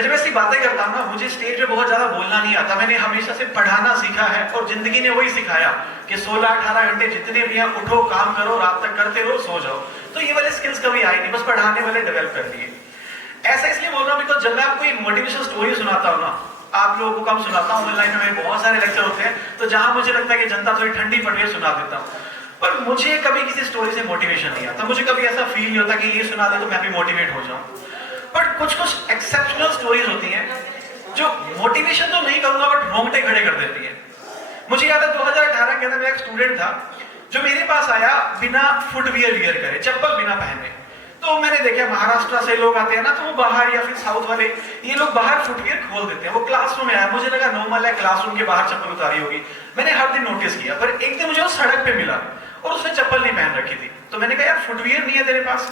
मैं जब ऐसी बातें करता हूँ ना, मुझे स्टेज पे बहुत ज्यादा बोलना नहीं आता। मैंने हमेशा से पढ़ाना सीखा है और जिंदगी ने वही सिखाया कि 16-18 घंटे जितने भी हैं उठो, काम करो, रात तक करते रहो, सो जाओ। तो ये वाले स्किल्स कभी आए नहीं, बस पढ़ाने वाले डेवलप कर लिए। ऐसा इसलिए बोल रहा हूँ बिकॉज जब मैं आपको एक मोटिवेशनल स्टोरी सुनाता हूँ ना, आप लोगों को कम सुनाता हूँ, ऑनलाइन में बहुत सारे लेक्चर होते हैं, तो जहां मुझे लगता है कि जनता थोड़ी ठंडी पड़ रही है सुना देता हूँ। पर मुझे कभी किसी स्टोरी से मोटिवेशन नहीं आता। मुझे कभी ऐसा फील नहीं होता कि ये सुना दे तो मैं भी मोटिवेट हो जाऊं। बट कुछ कुछ एक्सेप्शनल स्टोरीज होती हैं जो मोटिवेशन तो नहीं करूंगा बट रोंगटे खड़े कर देती है। मुझे याद है 2018 के अंदर मेरा एक स्टूडेंट था जो मेरे पास आया बिना फुटवियर वियर करे, चप्पल बिना पहने। तो मैंने देखा महाराष्ट्र से लोग आते हैं ना, तो वो बाहर या फिर साउथ वाले ये लोग बाहर फुटवियर खोल देते हैं। वो क्लासरूम में आया, मुझे लगा नॉर्मल है, क्लासरूम के बाहर चप्पल उतारी होगी। मैंने हर दिन नोटिस किया, पर एक दिन मुझे वो सड़क पे मिला और उसने चप्पल नहीं पहन रखी थी। तो मैंने कहा यार फुटवियर नहीं है तेरे पास?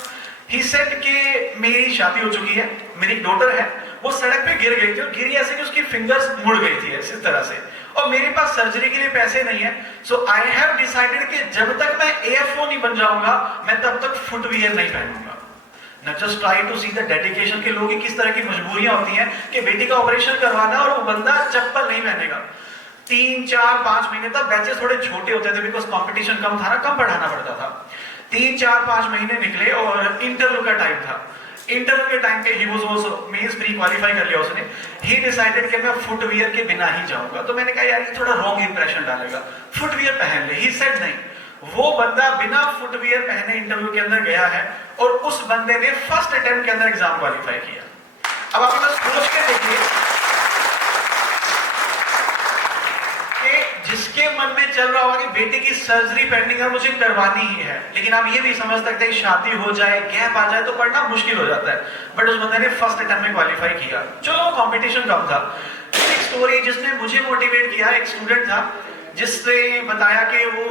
ही सेड कि मेरी शादी हो चुकी है, मेरी डॉटर है, वो सड़क पे गिर गई थी और गिरी ऐसे कि उसकी फिंगर्स मुड़ गई थी इस तरह से, और मेरे पास सर्जरी के लिए पैसे नहीं है। सो आई हैव डिसाइडेड कि जब तक मैं एएफओ नहीं बन जाऊंगा मैं तब तक फुटवियर नहीं पहनूंगा। ना just try to see the dedication के लोगों की किस तरह की मजबूरियां होती हैं कि बेटी का ऑपरेशन करवाना और वो बंदा चप्पल नहीं पहनेगा। 3, 4, 5 महीने तक बैचेस थोड़े छोटे होते थे बिकॉज कंपटीशन कम था ना, कम पढ़ाना पड़ता था। 3, 4, 5 महीने निकले और इंटरव्यू का टाइम था। इंटरव्यू के टाइम पे ही was also mains pre qualify कर लिया उसने। ही डिसाइडेड कि मैं फुटवियर के बिना ही जाऊंगा। तो मैंने कहा यार ये थोड़ा रॉन्ग इंप्रेशन डालेगा, फुटवियर पहन ले। ही सेड नहीं। वो बंदा बिना फुटवियर पहने इंटरव्यू के अंदर गया है और उस बंदे ने फर्स्ट अटेम्प्ट के अंदर एग्जाम क्वालिफाई किया। अब आप बस सोच के देखिए कि जिसके मन में चल रहा होगा कि बेटे की सर्जरी पेंडिंग है, मुझे करवानी ही है, लेकिन आप ये भी समझ सकते हैं शादी हो जाए, गैप आ जाए तो पढ़ना मुश्किल हो जाता है। बट उस बंदे ने फर्स्ट अटेम्प्ट में क्वालिफाई किया। चलो कंपटीशन कम था। एक स्टोरी जिसने मुझे मोटिवेट किया, एक स्टूडेंट था जिसने बताया कि वो,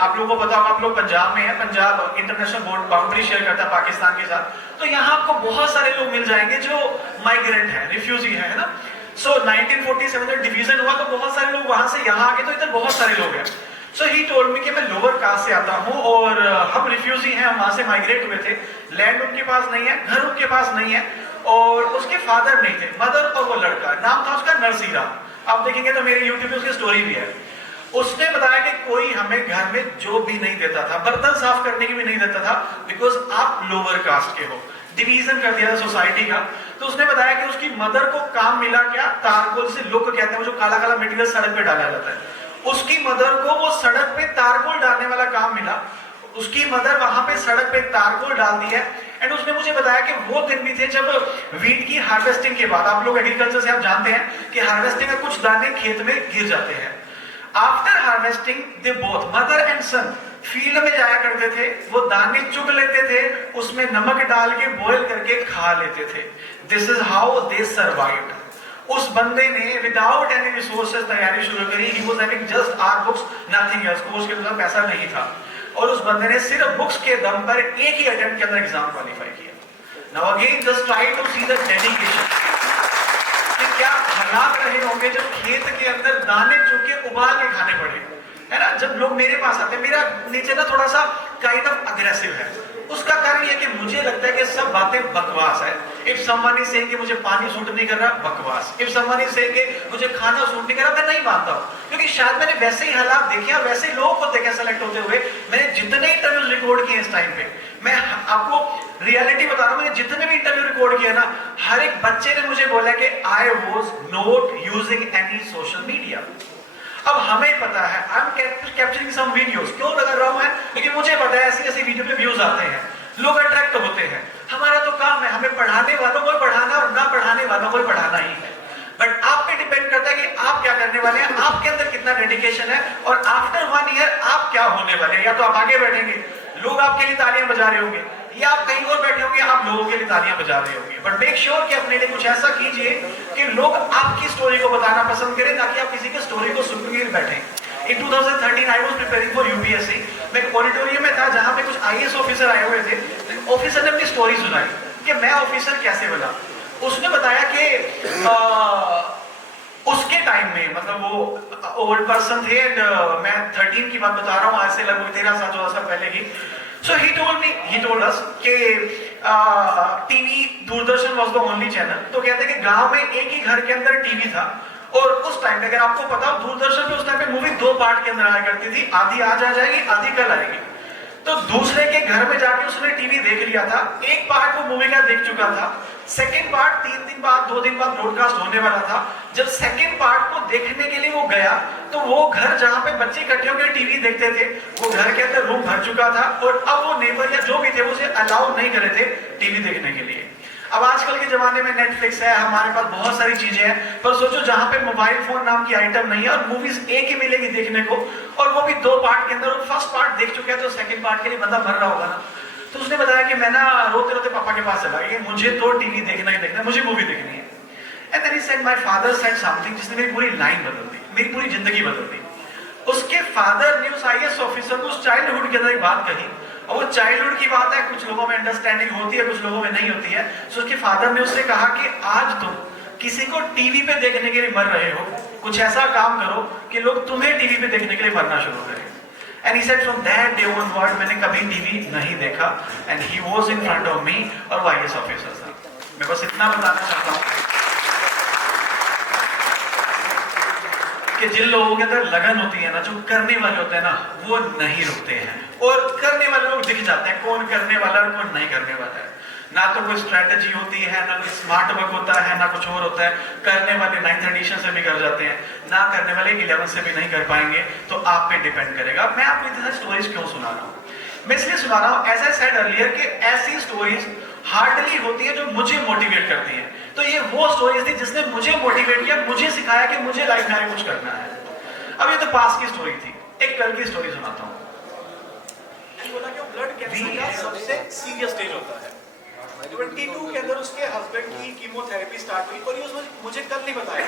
आप लोगों को पता होगा, आप लोग पंजाब में है, Punjab international board boundary share करता है पाकिस्तान के साथ। तो यहाँ आपको बहुत सारे लोग मिल जाएंगे जो माइग्रेंट है, रिफ्यूजी है ना। सो 1947 में डिवीजन हुआ तो बहुत सारे लोग वहां से यहाँ आ गए, तो इधर बहुत सारे लोग हैं। सो ही टोल्ड मी कि मैं लोअर कास्ट से आता हूँ और हम रिफ्यूजी हैं, हम वहां से माइग्रेट हुए थे। लैंड उनके पास नहीं है, घर उनके पास नहीं है, और उसके फादर नहीं थे, मदर और वो लड़का, नाम था उसका नरसीरा। आप देखेंगे तो मेरे यूट्यूब पे उसकी स्टोरी भी है। उसने बताया कि कोई हमें घर में जॉब भी नहीं देता था, बर्तन साफ करने की भी नहीं देता था, बिकॉज आप लोअर कास्ट के हो। डिवीजन कर दिया था सोसाइटी का। तो उसने बताया कि उसकी मदर को काम मिला क्या, तारकोल से लुक कहते हैं, जो काला काला मटेरियल सड़क पे डाला जाता है, उसकी मदर को वो सड़क पे तारकोल डालने वाला काम मिला। उसकी मदर वहां पे सड़क पे तारकोल डाल दी है। एंड उसने मुझे बताया कि वो दिन भी थे जब वीट की हार्वेस्टिंग के बाद, आप लोग एग्रीकल्चर से आप जानते हैं कि हार्वेस्टिंग में कुछ दाने खेत में गिर जाते हैं। After harvesting they both mother and son field में जाया करते थे, वो दाने चुग लेते थे, उसमें नमक डाल के बॉयल करके खा लेते थे। This is how they survived. उस बंदे ने विदाउट एनी रिसोर्सेज तैयारी शुरू करी। He was having just our books, nothing else. Course के अंदर पैसा नहीं था और उस बंदे ने सिर्फ बुक्स के दम पर एक ही अटेम्प्ट के अंदर एग्जाम क्वालिफाई किया। Now again just try to see the dedication. क्या हालात रहे होंगे जब खेत के अंदर दाने चुग के उबाल के खाने पड़े, है ना। जब लोग मेरे पास आते हैं, मेरा नेचर ना थोड़ा सा काइंड ऑफ अग्रेसिव है। उसका कारण ये कि मुझे लगता है कि सब बातें बकवास है। इफ समवन इज सेइंग कि मुझे पानी सूट नहीं कर रहा, बकवास। इफ समवन इज सेइंग कि मुझे खाना सूट नहीं कर रहा, मैं नहीं मानता हूं, क्योंकि शायद मैंने वैसे ही हालात देखे और वैसे लोगों को देखे सेलेक्ट होते हुए। मैंने जितने इंटरव्यूज रिकॉर्ड किए इस टाइम पे, मैं आपको रियलिटी बता रहा हूं, मैंने जितने भी इंटरव्यू रिकॉर्ड किया ना, हर एक बच्चे ने मुझे बोला कि I was not using any social media. अब हमें पता है, I am capturing some videos, क्यों लगा रहा हूं मैं, लेकिन मुझे पता है ऐसी ऐसी वीडियो पे व्यूज आते हैं, लोग अट्रैक्ट होते हैं। हमारा तो काम है, हमें पढ़ाने वालों को पढ़ाना और ना पढ़ाने वालों को पढ़ाना ही है। बट आप पे डिपेंड करता है कि आप क्या करने वाले हैं, आपके अंदर कितना डेडिकेशन है, और आफ्टर 1 ईयर आप क्या होने वाले हैं। या तो आप आगे बैठेंगे, लोग आपके लिए तालियां बजा रहे होंगे, या आप कहीं और बैठे होंगे, आप लोगों के लिए तालियां बजा रहे होंगे। बट मेक श्योर कि अपने लिए कुछ ऐसा कीजिए कि लोग आपकी स्टोरी को बताना पसंद करें, ताकि आप किसी की स्टोरी को सुनकर बैठे। इन 2013 I was preparing for UPSC. मैं एक ऑडिटोरियम में था जहां पे कुछ आईएएस ऑफिसर आए हुए थे। ऑफिसर ने अपनी स्टोरी सुनाई कि मैं ऑफिसर कैसे बना। उसने बताया कि उसके टाइम में, मतलब वो ओल्ड पर्सन थे, एंड मैं 13 की बात बता रहा हूँ, आज से लगभग 13 साल 14 साल पहले की। So he told us कि TV Doordarshan was the only channel. तो कहते हैं कि गांव में एक ही घर के अंदर टीवी था, और उस टाइम पे अगर आपको पता हो दूरदर्शन पे उस टाइम पे मूवी 2 पार्ट के अंदर आया करती थी, आधी आज आ जाएगी आधी कल आएगी। तो दूसरे के घर में जाके उसने टीवी देख लिया था, एक पार्ट वो मूवी का देख चुका था, सेकंड पार्ट 3 दिन बाद 2 दिन बाद ब्रॉडकास्ट होने वाला था। जब सेकंड पार्ट को देखने के लिए वो गया तो वो घर जहां पे बच्चे इकट्ठे होकर टीवी देखते थे वो घर के अंदर रूम भर चुका था, और अब वो नेबर या जो भी थे उसे अलाउ नहीं कर रहे थे टीवी देखने के लिए। अब आजकल के जमाने में नेटफ्लिक्स है, हमारे पास बहुत सारी चीजें हैं, पर सोचो जहां पे मोबाइल फोन नाम की आइटम नहीं है और मूवीज एक ही मिलेगी देखने को, और वो भी 2 पार्ट के अंदर। फर्स्ट पार्ट देख चुके हैं तो सेकंड पार्ट के लिए बंदा भर रहा होगा ना। तो उसने बताया कि मैं ना रोते रोते पापा के पास चला गया, मुझे तो टीवी देखना ही देखना है, मुझे मूवी देखनी है। And then he said my father said something जिसने मेरी पूरी लाइन बदल दी, मेरी पूरी जिंदगी बदल दी। उसके फादर ने उस आईएएस ऑफिसर को उस चाइल्डहुड के अंदर एक बात कही, और वो चाइल्डहुड की बात है, कुछ लोगों में अंडरस्टैंडिंग होती है, कुछ लोगों में नहीं होती है। सो उसके फादर ने उससे कहा कि आज तुम किसी को टीवी पे देखने के लिए मर रहे हो, कुछ ऐसा काम करो कि लोग तुम्हें टीवी पे देखने के लिए मरना शुरू करें। And he said from that day onward मैंने कभी टीवी नहीं देखा, and he was in front of me, और वो आईएएस ऑफिसर था। मैं बस इतना बताना चाहता हूं कि जिन लोगों के अंदर लगन होती है ना, जो करने वाले होते हैं ना, वो नहीं रुकते हैं, और करने वाले लोग दिख जाते हैं कौन करने वाला और कौन नहीं करने वाला है। ना तो कोई स्ट्रेटजी होती है, ना कोई स्मार्ट वर्क होता है, ना कुछ और होता है। करने वाले 9th एडिशन से भी कर जाते हैं, ना करने वाले 11th से भी नहीं कर पाएंगे। तो आप पे डिपेंड करेगा। मैं आपको इतनी स्टोरीज क्यों सुना रहा हूँ? मैं इसलिए सुना रहा हूँ, एज आई सेड अर्लियर, कि ऐसी स्टोरीज हार्डली होती है जो मुझे मोटिवेट करती है। तो ये वो स्टोरीज थी जिसने मुझे मोटिवेट किया, मुझे सिखाया कि मुझे लाइफ में आगे कुछ करना है। अब ये तो पास की स्टोरी थी, एक कल की स्टोरी सुनाता हूँ। बोला कि ब्लड कैंसर का सबसे सीरियस स्टेज होता है। 22 के अंदर उसके हस्बैंड की कीमोथेरेपी स्टार्ट हुई, और ये मुझे कल नहीं बताया।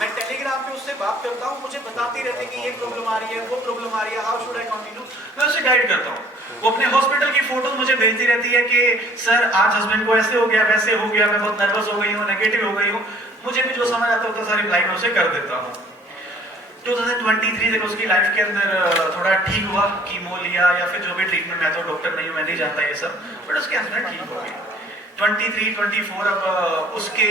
मैं टेलीग्राम पे उससे बात करता हूँ, मुझे बताती रहती कि ये प्रॉब्लम आ रही है, वो प्रॉब्लम आ रही है, हाउ शुड आई कंटिन्यू। मैं उसे गाइड करता हूँ। वो अपने हॉस्पिटल की फोटो मुझे भेजती रहती है कि सर आज हस्बैंड को ऐसे हो गया, वैसे हो गया, मैं बहुत नर्वस हो गई हूँ, नेगेटिव हो गई हूँ। मुझे भी जो समझ आता होता सारी रिप्लाई मैं उसे कर देता हूँ। 2023 जब उसकी लाइफ के अंदर थोड़ा ठीक हुआ, कीमो लिया या फिर जो भी ट्रीटमेंट, मैं तो डॉक्टर नहीं हूँ, मैं नहीं जानता ये सब, बट उसके हस्बैंड ठीक हो गए। 23-24 अब उसके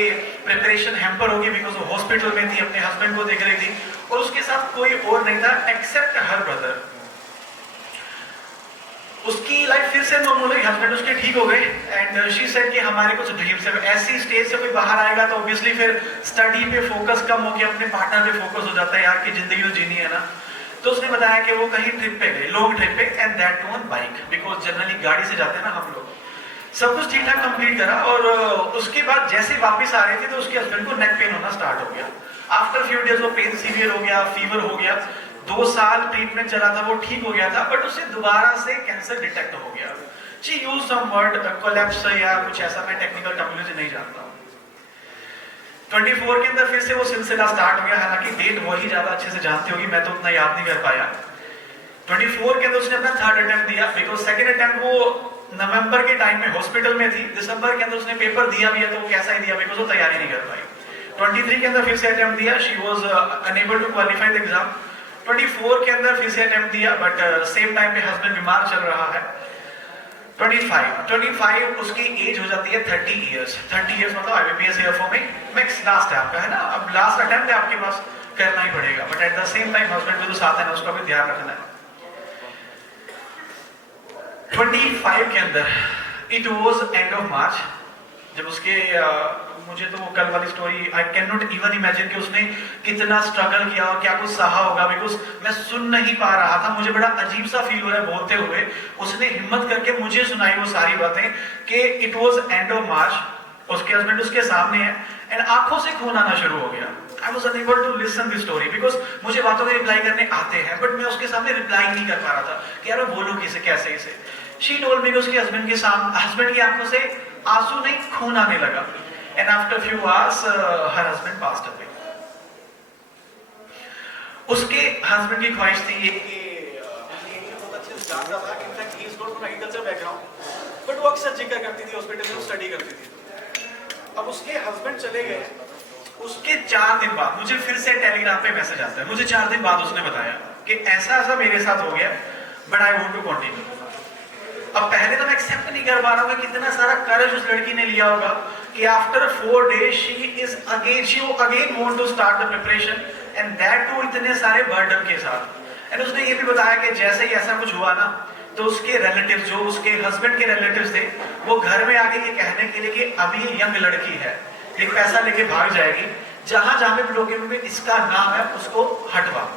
प्रिपरेशन हैम्पर हो गई, बिकॉज वो हॉस्पिटल में थी, अपने हस्बैंड को देख रही थी, और उसके साथ कोई और नहीं था एक्सेप्ट हर ब्रदर। उसकी लाइफ फिर से नॉर्मल हुई, हस्बैंड उसके ठीक हो गए, एंड शी सेड कि हमारे कुछ ड्रीम्स है। ऐसी स्टेज से कोई बाहर आएगा तो ऑब्वियसली फिर स्टडी पे फोकस कम हो गया, अपने पार्टनर पे फोकस हो जाता है, यार की जिंदगी तो जीनी है ना। तो उसने बताया कि वो कहीं ट्रिप पे गए, लॉन्ग ट्रिप पे, and that on bike, because generally गाड़ी से जाते हैं ना हम लोग। सब कुछ ठीक ठाक कंप्लीट करा, और उसके बाद जैसे वापस आ रहे थे तो उसके हस्बैंड को नेक पेन होना स्टार्ट हो गया। आफ्टर फ्यू डेज वो पेन सीवियर हो गया, फीवर हो गया। 2 साल ट्रीटमेंट चला था, वो ठीक हो गया था, बट उसे दोबारा से कैंसर डिटेक्ट हो गया। She use some word collapse या कुछ ऐसा, मैं टेक्निकल टर्मिनोलॉजी नहीं जानता। 24 के अंदर फिर से वो सिलसिला स्टार्ट हो गया, हालांकि डेट वही ज्यादा अच्छे से जानती होगी, मैं तो उतना याद नहीं कर पाया। 24 के अंदर उसने अपना 3rd अटेम्प्ट दिया, बिकॉज 2nd अटेम्प्ट वो नवंबर के टाइम में हॉस्पिटल में थी। दिसंबर के अंदर उसने पेपर दिया भी है, तो वो कैसा ही दिया, बिकॉज वो तैयारी नहीं कर पाई। 23 के अंदर फिर से अटेम्प्ट दिया, she was unable to qualify the exam. 24 के अंदर फिर से अटेम्प्ट दिया, बट सेम टाइम पे हस्बैंड बीमार चल रहा है। 25 उसकी एज हो जाती है 30 इयर्स। 30 इयर्स मतलब आईबीपीएस ईयरफॉर्म में मैक्स लास्ट है आपका, है ना। अब लास्ट अटेम्प्ट है आपके पास, करना ही पड़ेगा, but at the same time husband को जो साथ है ना, उसका भी ध्यान रखना है। 25 के अंदर it was end of March, जब उसके मुझे तो वो कल वाली story I can not even imagine कि उसने कितना स्ट्रगल किया और क्या कुछ सहा होगा, बिकॉज मैं सुन नहीं पा रहा था, मुझे बड़ा अजीब सा फील हो रहा है बोलते हुए। उसने हिम्मत करके मुझे सुनाई वो सारी बातें कि it was end of March, उसके हस्बैंड उसके सामने है, एंड आंखों से खून आना शुरू हो गया। I was unable to listen this story, because मुझे बातों के रिप्लाई करने आते हैं, बट मैं उसके सामने रिप्लाई नहीं कर पा रहा था कि यार मैं बोलूं किसे, कैसे इसे। शी टोल्ड मी कि उसके हस्बैंड के सामने, हस्बैंड की आंखों से आंसू नहीं खून आने लगा, and after few hours her husband passed away. उसके हस्बैंड की ख्वाहिश थी ये कि बहुत अच्छे से जानता था, in fact he is not from agriculture background, but वो अक्सर जिक्र करती थी, हॉस्पिटल में स्टडी करती थी। अब उसके हस्बैंड चले गए, उसके 4 दिन बाद मुझे फिर से टेलीग्राम पे मैसेज आता है। मुझे 4 दिन बाद उसने बताया कि ऐसा ऐसा मेरे साथ हो गया, but I want to continue. अब पहले तो मैं एक्सेप्ट नहीं कर पा रहा हूँ कि कितना सारा करेज उस लड़की ने लिया होगा कि after 4 days she again want to start the preparation and that too इतने सारे बर्डन के साथ। एंड उसने ये भी बताया कि जैसे ही ऐसा कुछ हुआ ना तो उसके रिलेटिव जो उसके हस्बैंड के रिलेटिव्स थे वो घर में आके ये कहने के लिए कि अभी ये यंग लड़की है, ये पैसा लेके भाग जाएगी, जहां जहां पे भी लोगे में इसका नाम है उसको हटवा।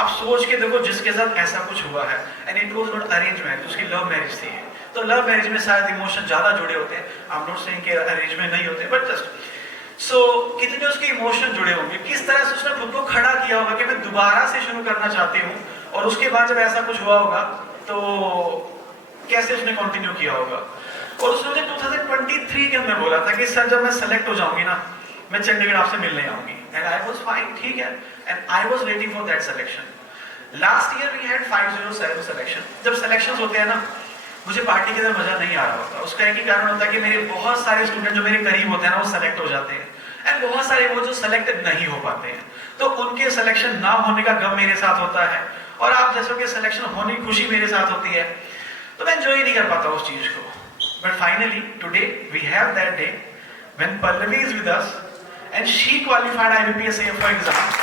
आप सोच के देखो जिसके साथ ऐसा कुछ हुआ है and it was not arrange marriage, उसकी लव मैरिज थी। तो लव मैरिज में शायद इमोशन ज्यादा जुड़े होते हैं, आई एम नॉट सेइंग कि अरेंज में नहीं होते, बट जस्ट सो कितने उसके इमोशन जुड़े होंगे, किस तरह से उसने खुद को खड़ा किया होगा कि मैं दोबारा से शुरू करना चाहती हूँ। और उसके बाद जब ऐसा कुछ हुआ होगा तो कैसे उसने कंटिन्यू किया होगा। और उसने मुझे 2023 के अंदर बोला था कि सर जब मैं सेलेक्ट हो जाऊंगी ना मैं चंडीगढ़ आपसे मिलने आऊंगी। एंड आई वाज फाइन, ठीक है, and I was waiting for that selection. Last year we had 507 selection. जब सिलेक्शंस होते हैं ना मुझे पार्टी के अंदर मजा नहीं आ रहा होता। उसका एक ही कारण होता है कि मेरे बहुत सारे स्टूडेंट जो मेरे करीब होते हैं ना वो सेलेक्ट हो जाते हैं एंड बहुत सारे वो जो सेलेक्ट नहीं हो पाते हैं, तो उनके सिलेक्शन ना होने का गम मेरे साथ होता है और आप जैसों के सिलेक्शन होने की खुशी मेरे साथ होती है, तो मैं एंजॉय नहीं कर पाता उस चीज को। But finally today we have that day when Pallavi is with us and she qualified IBPS AFO exam.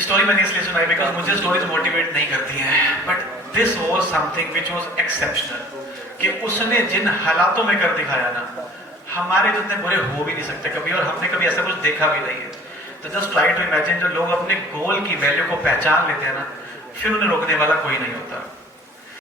Story मैंने इसलिए सुनाई बिकॉज मुझे स्टोरीज मोटिवेट नहीं करती हैं, but this was something which was exceptional कि उसने जिन हालातों में कर दिखाया ना हमारे जितने बुरे हो भी नहीं सकते कभी, और हमने कभी ऐसा कुछ देखा भी नहीं है। तो जस्ट ट्राई टू इमेजिन जो लोग अपने गोल की वैल्यू को पहचान लेते हैं ना फिर उन्हें रोकने वाला कोई नहीं होता।